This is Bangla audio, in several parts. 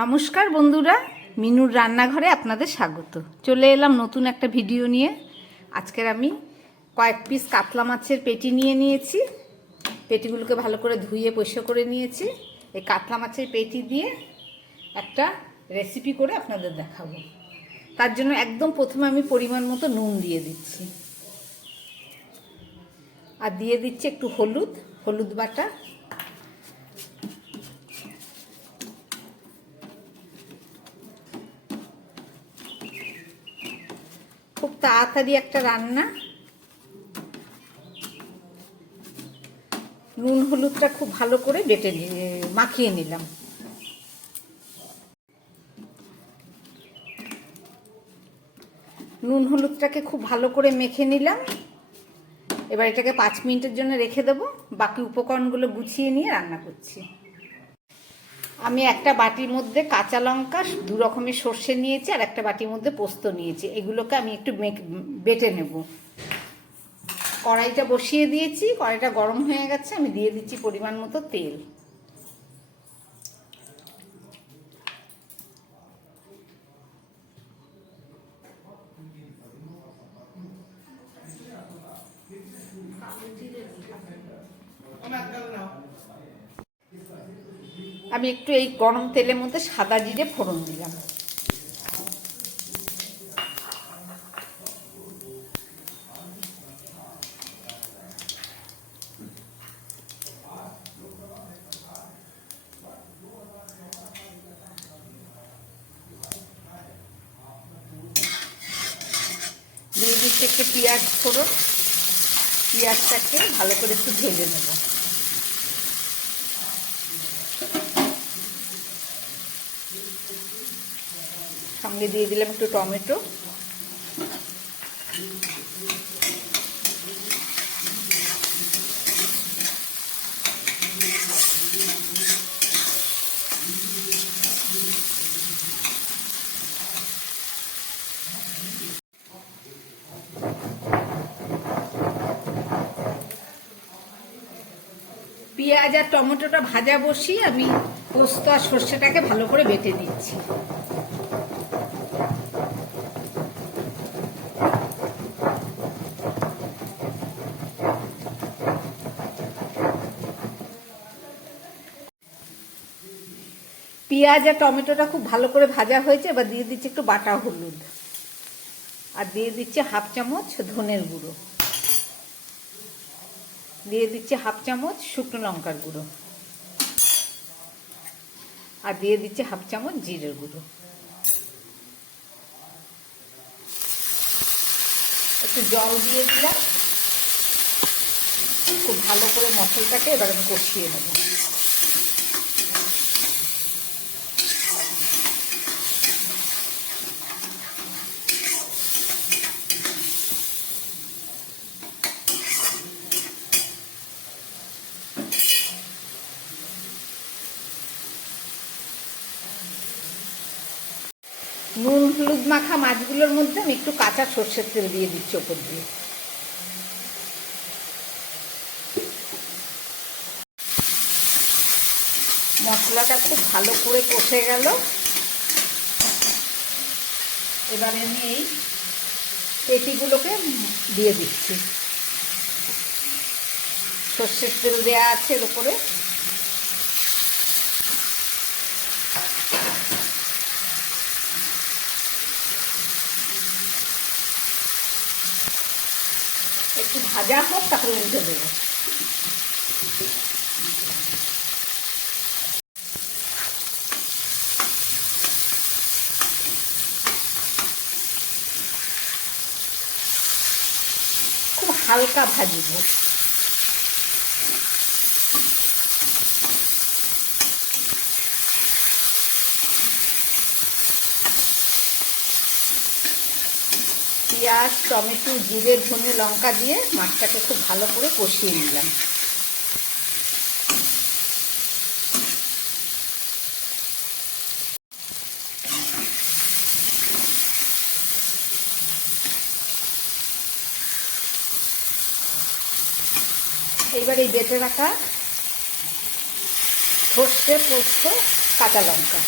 নমস্কার বন্ধুরা, মিনুর রান্নাঘরে আপনাদের স্বাগত। চলে এলাম নতুন একটা ভিডিও নিয়ে। আজকের আমি কয়েক পিস কাতলা মাছের পেটি নিয়ে নিয়েছি। পেটিগুলোকে ভালো করে ধুয়ে পরিষ্কার করে নিয়েছি। এই কাতলা মাছের পেটি দিয়ে একটা রেসিপি করে আপনাদের দেখাবো। তার জন্য একদম প্রথমে আমি পরিমাণ মতো নুন দিয়ে দিচ্ছি। আর দিয়ে দিচ্ছি একটু হলুদ হলুদ বাটা তাড়াতাড়ি একটা রান্না। নুন হলুদটা খুব ভালো করে বেটে মাখিয়ে নিলাম। নুন হলুদটাকে খুব ভালো করে মেখে নিলাম। এবার এটাকে পাঁচ মিনিটের জন্য রেখে দেবো। বাকি উপকরণগুলো গুছিয়ে নিয়ে রান্না করছি। আমি একটা বাটির মধ্যে কাঁচা লঙ্কা, দু রকমের সর্ষে নিয়েছি আর একটা বাটির মধ্যে পোস্ত নিয়েছি। এগুলোকে আমি একটু বেটে নেব। কড়াইটা বসিয়ে দিয়েছি, কড়াইটা গরম হয়ে গেছে, আমি দিয়ে দিচ্ছি পরিমাণ মতো তেল। আমি একটু এই গরম তেলের মধ্যে সাদা জিরে ফোড়ন দিলাম। দিয়ে দিচ্ছি একটু পেঁয়াজ ফোড়ন। পেঁয়াজটাকে ভালো করে একটু ভেজে নেব। সঙ্গে দিয়ে দিলাম একটু টমেটো। পেঁয়াজ আর টমেটোটা ভাজা বসিয়ে আমি পোস্ত আর সর্ষেটাকে ভালো করে বেটে দিচ্ছি পেঁয়াজ আর টমেটোটা খুব ভালো করে ভাজা হয়েছে, এবার দিয়ে দিচ্ছি একটু বাটা হলুদ। আর দিয়ে দিচ্ছি হাফ চামচ ধনের গুঁড়ো। দিয়ে দিচ্ছি হাফ চামচ শুকনো লঙ্কার গুঁড়ো। আর দিয়ে দিচ্ছি হাফ চামচ জিরের গুঁড়ো। একটু জল দিয়ে দিলাম। খুব ভালো করে মশলাটাকে এবার আমি কষিয়ে নেব। নুন, হলুদ মাখা মাছগুলোর মধ্যে আমি একটু কাঁচা সর্ষের তেল দিয়ে দিচ্ছি ওপর দিয়ে। মশলাটা খুব ভালো করে কষে গেল। এবারে আমি এই পেটিগুলোকে দিয়ে দিচ্ছি। সর্ষের তেল দেওয়া আছে এর উপরে একটু ভাজা হোক তারপরে উঠে দেবো। খুব হালকা ভাজব পেঁয়াজ, টমেটো, জিরে, ধনে লঙ্কা দিয়ে মাছটাকে খুব ভালো করে কষিয়ে নিলাম। এইবার এই বেটে রাখা সর্ষে পোস্ত, কাঁচা লঙ্কা।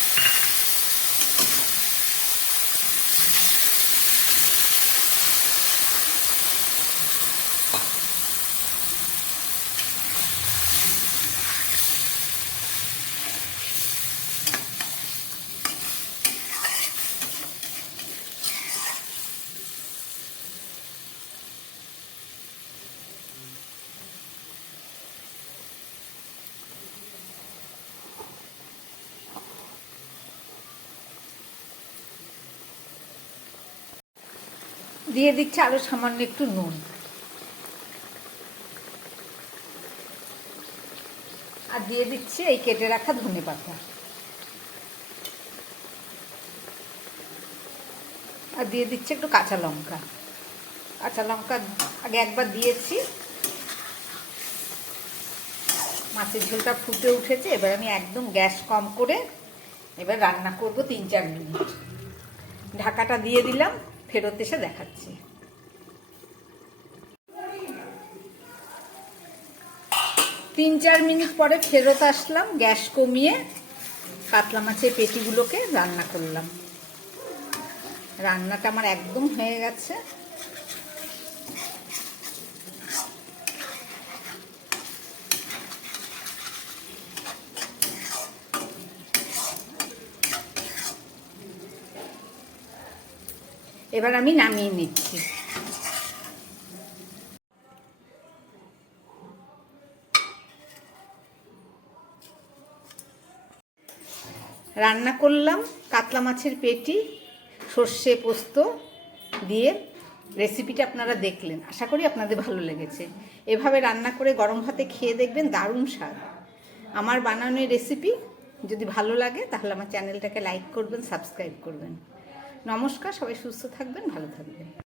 দিয়ে দিচ্ছে আরও সামান্য একটু নুন। আর দিয়ে দিচ্ছে এই কেটে রাখা ধনে পাতা। আর দিয়ে দিচ্ছে একটু কাঁচা লঙ্কা। কাঁচা লঙ্কা আগে একবার দিয়েছি। মাছের ঝোলটা ফুটে উঠেছে, এবার আমি একদম গ্যাস কম করে এবার রান্না করব তিন চার মিনিট। ঢাকাটা দিয়ে দিলাম। ফেরত এসে দেখাচ্ছি। তিন চার মিনিট পরে ফেরত আসলাম, গ্যাস কমিয়ে কাতলা মাছের পেটিগুলোকে রান্না করলাম। রান্নাটা আমার একদম হয়ে গেছে। এবার আমি নামিয়ে নিচ্ছি। রান্না করলাম কাতলা মাছের পেটি, সর্ষে পোস্ত দিয়ে। রেসিপিটা আপনারা দেখলেন, আশা করি আপনাদের ভালো লেগেছে। এভাবে রান্না করে গরম ভাতে খেয়ে দেখবেন দারুণ স্বাদ। আমার বানানো রেসিপি যদি ভালো লাগে তাহলে আমার চ্যানেলটাকে লাইক করবেন, সাবস্ক্রাইব করবেন। নমস্কার সবাই সুস্থ থাকবেন ভালো থাকবেন।